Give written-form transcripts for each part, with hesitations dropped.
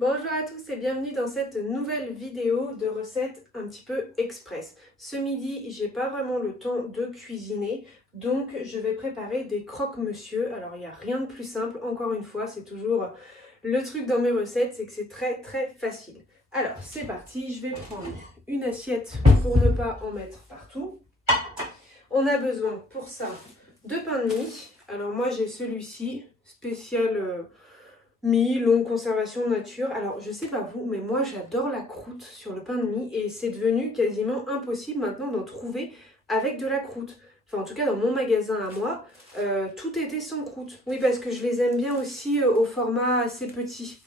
Bonjour à tous et bienvenue dans cette nouvelle vidéo de recettes un petit peu express. Ce midi, j'ai pas vraiment le temps de cuisiner, donc je vais préparer des croque-monsieur. Alors il n'y a rien de plus simple, encore une fois, c'est toujours le truc dans mes recettes, c'est que c'est très facile. Alors c'est parti, je vais prendre une assiette pour ne pas en mettre partout. On a besoin pour ça de pain de mie. Alors moi j'ai celui-ci, spécial... mie, longue conservation nature. Alors, je sais pas vous, mais moi, j'adore la croûte sur le pain de mie et c'est devenu quasiment impossible maintenant d'en trouver avec de la croûte. Enfin, en tout cas, dans mon magasin à moi, tout était sans croûte. Oui, parce que je les aime bien aussi au format assez petit.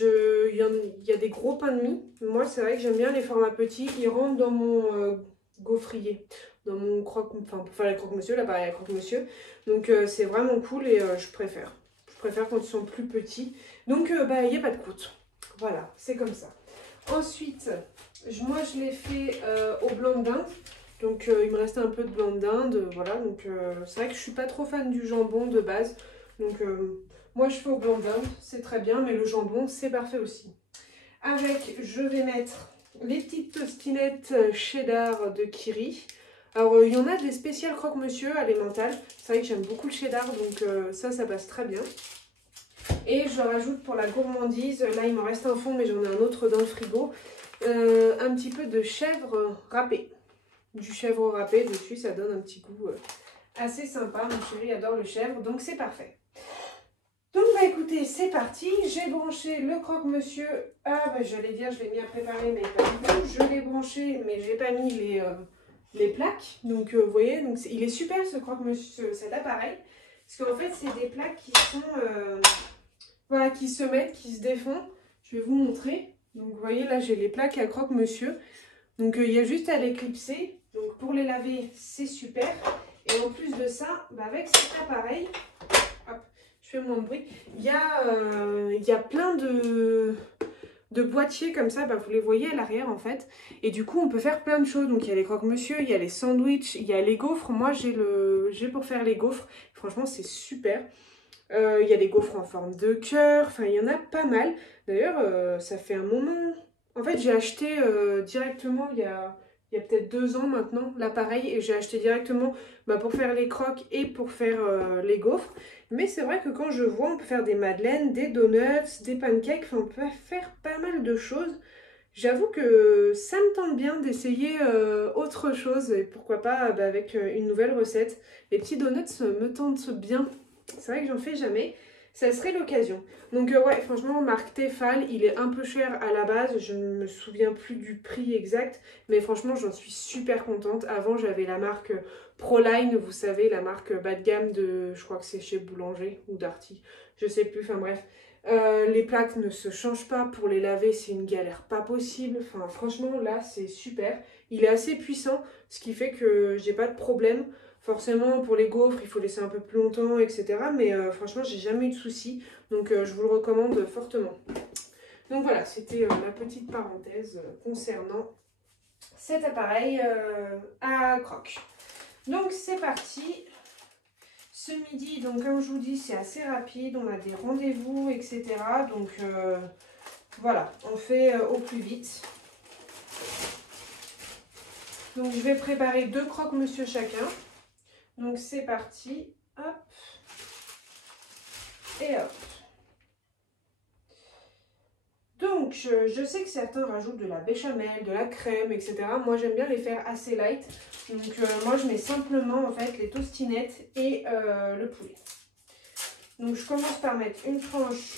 Il y a des gros pains de mie. Moi, c'est vrai que j'aime bien les formats petits. Ils rentrent dans mon gaufrier, dans mon enfin, pour faire les croque-monsieur, l'appareil à croque-monsieur. Donc, c'est vraiment cool et je préfère. Je préfère quand ils sont plus petits. Donc, bah, il n'y a pas de croûte. Voilà, c'est comme ça. Ensuite, moi, je l'ai fait au blanc de dinde. Donc, il me restait un peu de blanc de dinde. Voilà, donc c'est vrai que je suis pas trop fan du jambon de base. Donc, moi, je fais au blanc de dinde. C'est très bien, mais le jambon, c'est parfait aussi. Avec, je vais mettre les petites tostinettes cheddar de Kiri. Alors, il y en a des spéciales croque-monsieur à l'emmental. C'est vrai que j'aime beaucoup le cheddar, donc ça passe très bien. Et je rajoute pour la gourmandise, là il m'en reste un fond, mais j'en ai un autre dans le frigo, un petit peu de chèvre râpée. Du chèvre râpé dessus, ça donne un petit goût assez sympa. Mon chéri adore le chèvre, donc c'est parfait. Donc bah écoutez, c'est parti. J'ai branché le croque-monsieur. Ah bah j'allais dire, je l'ai mis à préparer, mais pas du tout. Je l'ai branché, mais j'ai pas mis les plaques. Donc vous voyez, donc il est super ce croque-monsieur, cet appareil. Parce qu'en fait, c'est des plaques qui sont... voilà, qui se mettent, qui se défont. Je vais vous montrer. Donc vous voyez, là j'ai les plaques à croque-monsieur. Donc il y a juste à les clipser. Donc pour les laver, c'est super. Et en plus de ça, bah, avec cet appareil, hop, je fais moins de bruit, il y a plein de boîtiers comme ça, bah, vous les voyez à l'arrière en fait. Et du coup, on peut faire plein de choses. Donc il y a les croque-monsieur, il y a les sandwichs, il y a les gaufres. Moi, j'ai pour faire les gaufres. Franchement, c'est super. Il y a des gaufres en forme de cœur, enfin il y en a pas mal. D'ailleurs, ça fait un moment. En fait, j'ai acheté directement il y a peut-être 2 ans maintenant l'appareil et j'ai acheté directement bah, pour faire les croques et pour faire les gaufres. Mais c'est vrai que quand je vois, on peut faire des madeleines, des donuts, des pancakes, enfin on peut faire pas mal de choses. J'avoue que ça me tente bien d'essayer autre chose et pourquoi pas bah, avec une nouvelle recette. Les petits donuts me tentent bien. C'est vrai que j'en fais jamais. Ça serait l'occasion. Donc ouais, franchement, marque Tefal, il est un peu cher à la base. Je ne me souviens plus du prix exact. Mais franchement, j'en suis super contente. Avant, j'avais la marque Proline, vous savez, la marque bas de gamme de... Je crois que c'est chez Boulanger ou Darty. Je sais plus, enfin bref. Les plaques ne se changent pas. Pour les laver, c'est une galère pas possible. Enfin, franchement, là, c'est super. Il est assez puissant, ce qui fait que j'ai pas de problème. Forcément, pour les gaufres, il faut laisser un peu plus longtemps, etc. Mais franchement, j'ai jamais eu de soucis. Donc, je vous le recommande fortement. Donc voilà, c'était ma petite parenthèse concernant cet appareil à croque. Donc, c'est parti. Ce midi, donc comme je vous dis, c'est assez rapide. On a des rendez-vous, etc. Donc, voilà, on fait au plus vite. Donc, je vais préparer 2 croque-monsieur chacun. Donc c'est parti, hop, et hop. Donc je sais que certains rajoutent de la béchamel, de la crème, etc. Moi j'aime bien les faire assez light. Donc moi je mets simplement en fait les tostinettes et le poulet. Donc je commence par mettre une tranche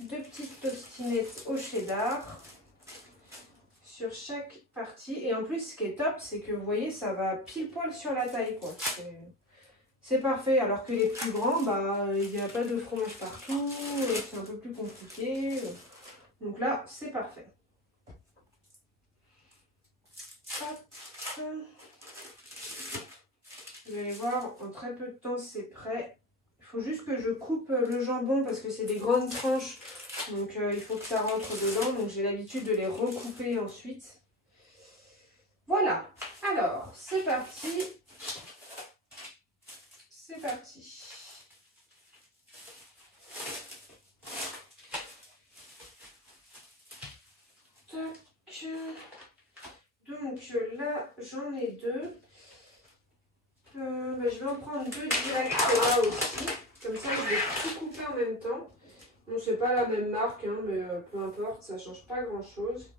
de petites tostinettes au cheddar sur chaque partie. Et en plus ce qui est top, c'est que vous voyez ça va pile poil sur la taille quoi. C'est parfait, alors que les plus grands, bah, il n'y a pas de fromage partout, c'est un peu plus compliqué. Donc là, c'est parfait. Hop. Vous allez voir, en très peu de temps, c'est prêt. Il faut juste que je coupe le jambon parce que c'est des grandes tranches. Donc il faut que ça rentre dedans. Donc j'ai l'habitude de les recouper ensuite. Voilà. Alors, c'est parti. C'est parti. Donc là, j'en ai 2. Je vais en prendre 2 direct là aussi. Comme ça, je vais tout couper en même temps. Bon, c'est pas la même marque, hein, mais peu importe, ça change pas grand chose.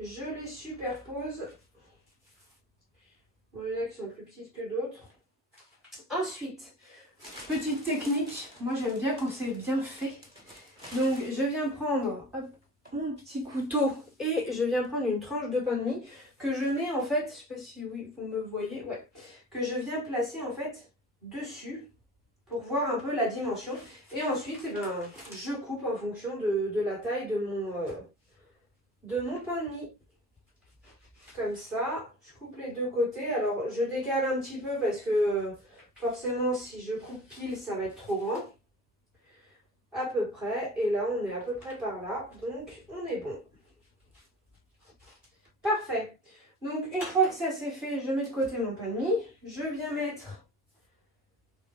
Je les superpose. Bon, il y en a qui sont plus petites que d'autres. Ensuite, petite technique, moi j'aime bien quand c'est bien fait. Donc je viens prendre hop, mon petit couteau et je viens prendre une tranche de pain de mie que je mets en fait, je sais pas si oui vous me voyez, ouais, que je viens placer en fait dessus pour voir un peu la dimension. Et ensuite, eh ben, je coupe en fonction de la taille de mon pain de mie. Comme ça, je coupe les deux côtés. Alors, je décale un petit peu parce que forcément, si je coupe pile, ça va être trop grand. À peu près. Et là, on est à peu près par là. Donc, on est bon. Parfait. Donc, une fois que ça c'est fait, je mets de côté mon pain de mie. Je viens mettre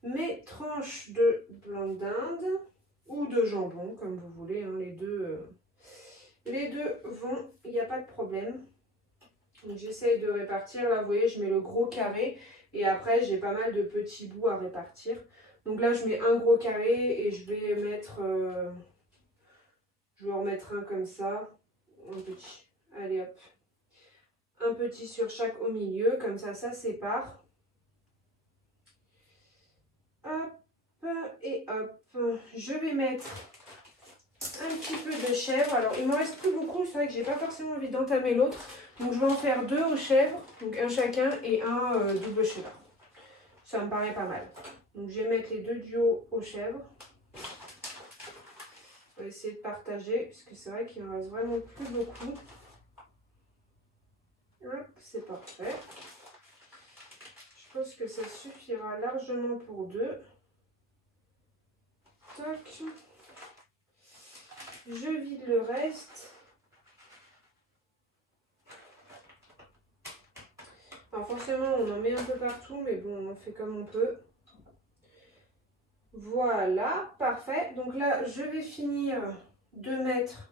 mes tranches de blanc d'Inde ou de jambon, comme vous voulez. Hein, les deux vont, il n'y a pas de problème. J'essaye de répartir. Là, vous voyez, je mets le gros carré. Et après, j'ai pas mal de petits bouts à répartir. Donc là, je mets un gros carré et je vais mettre... je vais en mettre un comme ça. Un petit. Allez, hop. Un petit sur chaque au milieu. Comme ça sépare. Hop. Et hop. Je vais mettre un petit peu de chèvre. Alors, il me reste plus beaucoup. C'est vrai que j'ai pas forcément envie d'entamer l'autre. Donc, je vais en faire 2 aux chèvres. Donc, un chacun et un double cheddar. Ça me paraît pas mal. Donc, je vais mettre les 2 duos aux chèvres. On va essayer de partager. Parce que c'est vrai qu'il me reste vraiment plus beaucoup. Hop, c'est parfait. Je pense que ça suffira largement pour 2. Tac. Je vide le reste. Alors forcément, on en met un peu partout, mais bon, on fait comme on peut. Voilà, parfait. Donc là, je vais finir de mettre...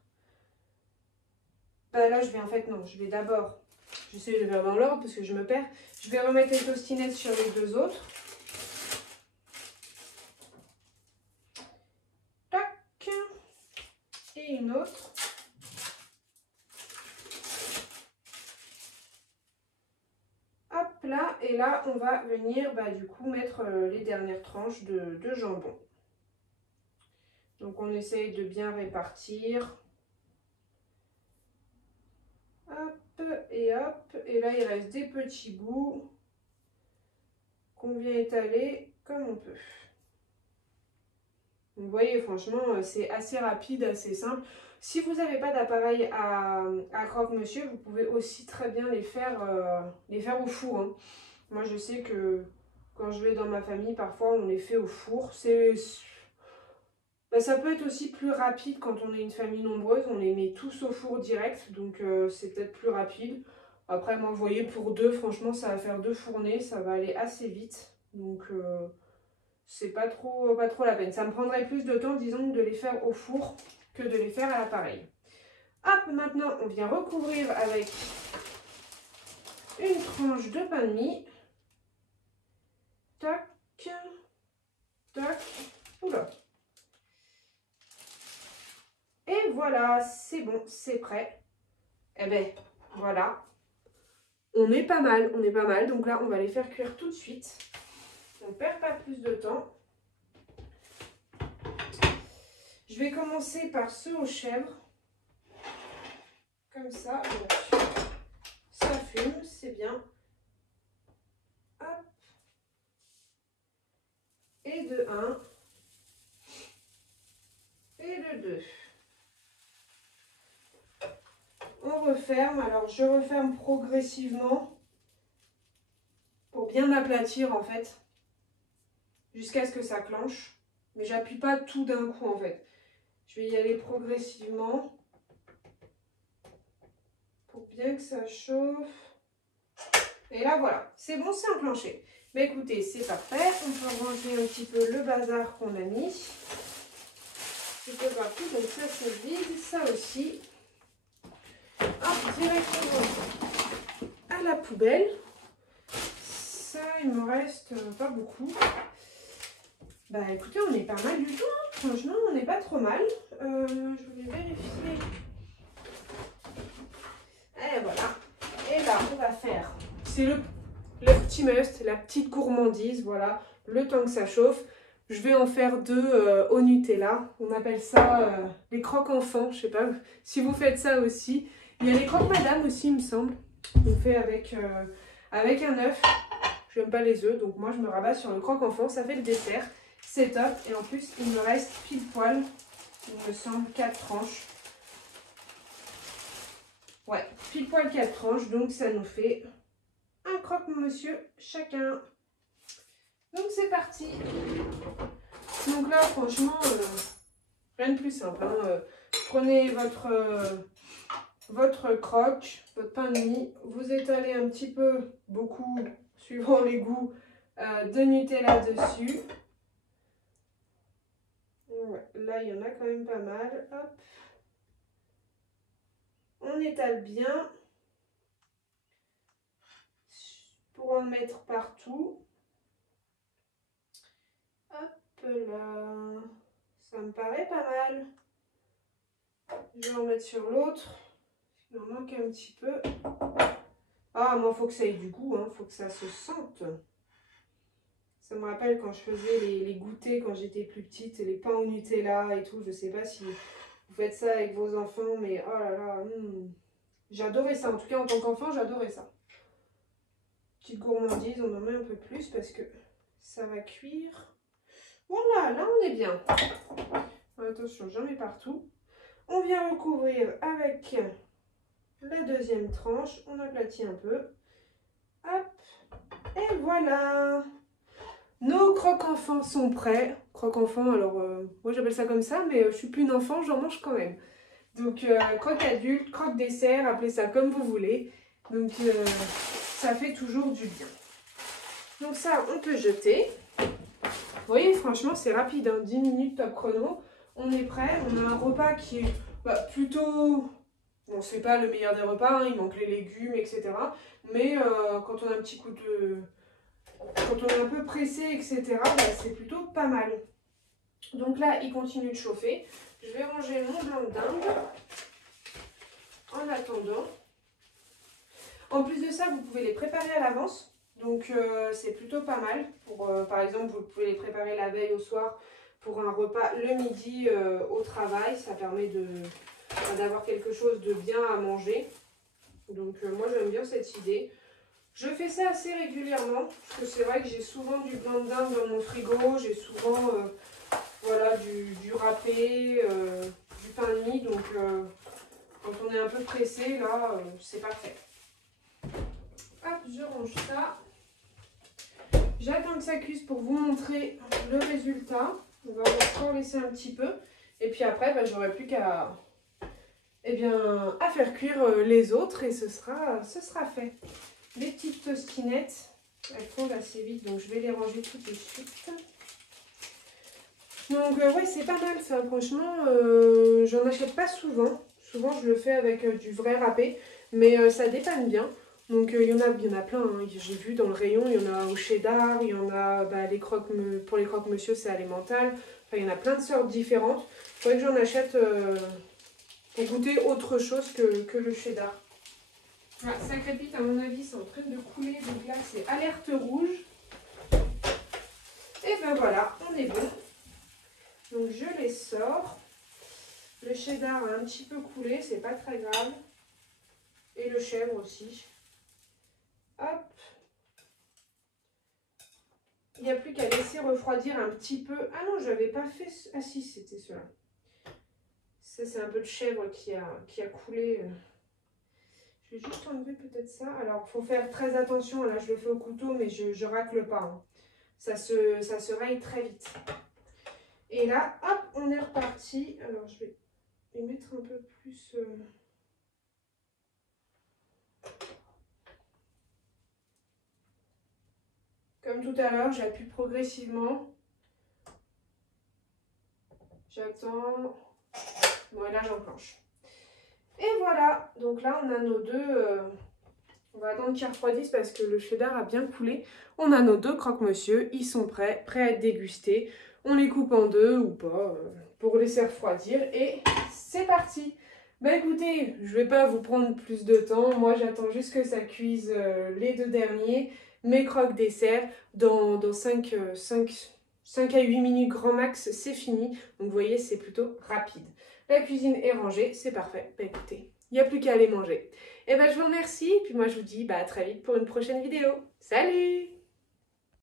Bah là, je vais en fait, non, je vais d'abord... J'essaie de faire dans l'ordre parce que je me perds. Je vais remettre les tostinettes sur les 2 autres. Tac. Et une autre. Hop là. Et là, on va venir du coup mettre les dernières tranches de jambon. Donc on essaye de bien répartir. Hop et hop. Et là, il reste des petits bouts qu'on vient étaler comme on peut. Vous voyez, franchement, c'est assez rapide, assez simple. Si vous n'avez pas d'appareil à croque-monsieur, vous pouvez aussi très bien les faire au four. Hein. Moi, je sais que quand je vais dans ma famille, parfois, on les fait au four. Ça peut être aussi plus rapide quand on est une famille nombreuse. On les met tous au four direct, donc c'est peut-être plus rapide. Après, moi, vous voyez, pour 2, franchement, ça va faire 2 fournées. Ça va aller assez vite. Donc... c'est pas trop la peine. Ça me prendrait plus de temps, disons, de les faire au four que de les faire à l'appareil. Hop, maintenant, on vient recouvrir avec une tranche de pain de mie. Tac, tac, oula. Et voilà, c'est bon, c'est prêt. Eh ben, voilà. On est pas mal, on est pas mal. Donc là, on va les faire cuire tout de suite. On ne perd pas plus de temps. Je vais commencer par ceux aux chèvres. Comme ça, ça fume, c'est bien. Hop. Et de 1. Et de 2. On referme. Alors, je referme progressivement pour bien aplatir en fait. Jusqu'à ce que ça clenche. Mais j'appuie pas tout d'un coup en fait. Je vais y aller progressivement. Pour bien que ça chauffe. Et là voilà, c'est bon, c'est enclenché. Mais écoutez, c'est parfait. On peut ranger un petit peu le bazar qu'on a mis. C'est peu partout, donc ça c'est vide. Ça aussi. Hop, directement à la poubelle. Ça, il me reste pas beaucoup. Bah écoutez, on est pas mal du tout, hein. Franchement, on n'est pas trop mal. Je voulais vérifier. Et voilà. Et là, on va faire. C'est le petit must, la petite gourmandise, voilà. Le temps que ça chauffe. Je vais en faire 2 au Nutella. On appelle ça les croque-enfants. Je sais pas si vous faites ça aussi. Il y a les croque-madame aussi, il me semble. On fait avec un œuf. Je n'aime pas les œufs, donc moi je me rabats sur le croque-enfant. Ça fait le dessert. C'est top. Et en plus, il me reste pile poil, il me semble, 4 tranches. Ouais, pile poil 4 tranches. Donc ça nous fait un croque-monsieur chacun. Donc c'est parti. Donc là, franchement, rien de plus simple. Hein. Prenez votre croque, votre pain de mie. Vous étalez un petit peu, beaucoup, suivant les goûts, de Nutella dessus. Ouais, là, il y en a quand même pas mal. Hop. On étale bien pour en mettre partout. Hop là. Ça me paraît pas mal. Je vais en mettre sur l'autre. Il en manque un petit peu. Ah, moi, il faut que ça ait du goût. Il faut que ça se sente. Ça me rappelle quand je faisais les goûters quand j'étais plus petite, les pains au Nutella et tout. Je sais pas si vous faites ça avec vos enfants, mais oh là là, j'adorais ça. En tout cas, en tant qu'enfant, j'adorais ça. Petite gourmandise, on en met un peu plus parce que ça va cuire. Voilà, là on est bien. Attention, j'en mets partout. On vient recouvrir avec la deuxième tranche. On aplatit un peu. Hop. Et voilà. Nos croque-enfants sont prêts. Croque-enfants, alors moi j'appelle ça comme ça, mais je suis plus une enfant, j'en mange quand même. Donc croque-adulte, croque-dessert, appelez ça comme vous voulez. Donc ça fait toujours du bien. Donc ça, on peut jeter. Vous voyez, franchement, c'est rapide, hein, 10 minutes top chrono. On est prêt, on a un repas qui est plutôt... Bon, c'est pas le meilleur des repas, hein, il manque les légumes, etc. Mais quand on a un petit coup de... Quand on est un peu pressé, etc., c'est plutôt pas mal. Donc là, il continue de chauffer. Je vais ranger mon blanc de dinde en attendant. En plus de ça, vous pouvez les préparer à l'avance. Donc c'est plutôt pas mal. Par exemple, vous pouvez les préparer la veille au soir pour un repas le midi au travail. Ça permet d'avoir quelque chose de bien à manger. Donc moi j'aime bien cette idée. Je fais ça assez régulièrement. Parce que c'est vrai que j'ai souvent du blanc de dinde dans mon frigo. J'ai souvent voilà, du râpé, du pain de mie. Donc quand on est un peu pressé, là, c'est parfait. Hop, je range ça. J'attends que ça cuise pour vous montrer le résultat. On va encore laisser un petit peu. Et puis après, j'aurai plus qu'à faire cuire les autres et ce sera fait. Les petites tostinettes, elles fondent assez vite, donc je vais les ranger tout de suite. Donc ouais, c'est pas mal ça, franchement. J'en achète pas souvent. Souvent, je le fais avec du vrai râpé, mais ça dépanne bien. Donc il y en a plein, hein. J'ai vu dans le rayon, il y en a au cheddar, il y en a pour les croque-monsieur, c'est à l'emmental. Enfin, il y en a plein de sortes différentes. Il faudrait que j'en achète pour goûter autre chose que le cheddar. Voilà, ça crépite, à mon avis, c'est en train de couler. Donc là, c'est alerte rouge. Et ben voilà, on est bon. Donc je les sors. Le cheddar a un petit peu coulé, c'est pas très grave. Et le chèvre aussi. Hop. Il n'y a plus qu'à laisser refroidir un petit peu. Ah non, je n'avais pas fait... Ah si, c'était cela. Ça, c'est un peu de chèvre qui a coulé. Je vais juste enlever peut-être ça. Alors, il faut faire très attention. Là, je le fais au couteau, mais je ne racle pas. Hein. Ça se raye très vite. Et là, hop, on est reparti. Alors, je vais les mettre un peu plus... Comme tout à l'heure, j'appuie progressivement. J'attends. Bon, et là, j'enclenche. Et voilà. Donc là, on a On va attendre qu'ils refroidissent parce que le cheddar a bien coulé. On a nos 2 croque-monsieur, ils sont prêts à être dégustés. On les coupe en 2 ou pas pour laisser refroidir et c'est parti. Bah écoutez, je vais pas vous prendre plus de temps. Moi j'attends juste que ça cuise les 2 derniers. Mes croque dessert dans 5 à 8 minutes grand max, c'est fini. Donc vous voyez, c'est plutôt rapide. La cuisine est rangée, c'est parfait. Bah écoutez, il n'y a plus qu'à aller manger. Et ben je vous remercie, et puis moi je vous dis à très vite pour une prochaine vidéo. Salut!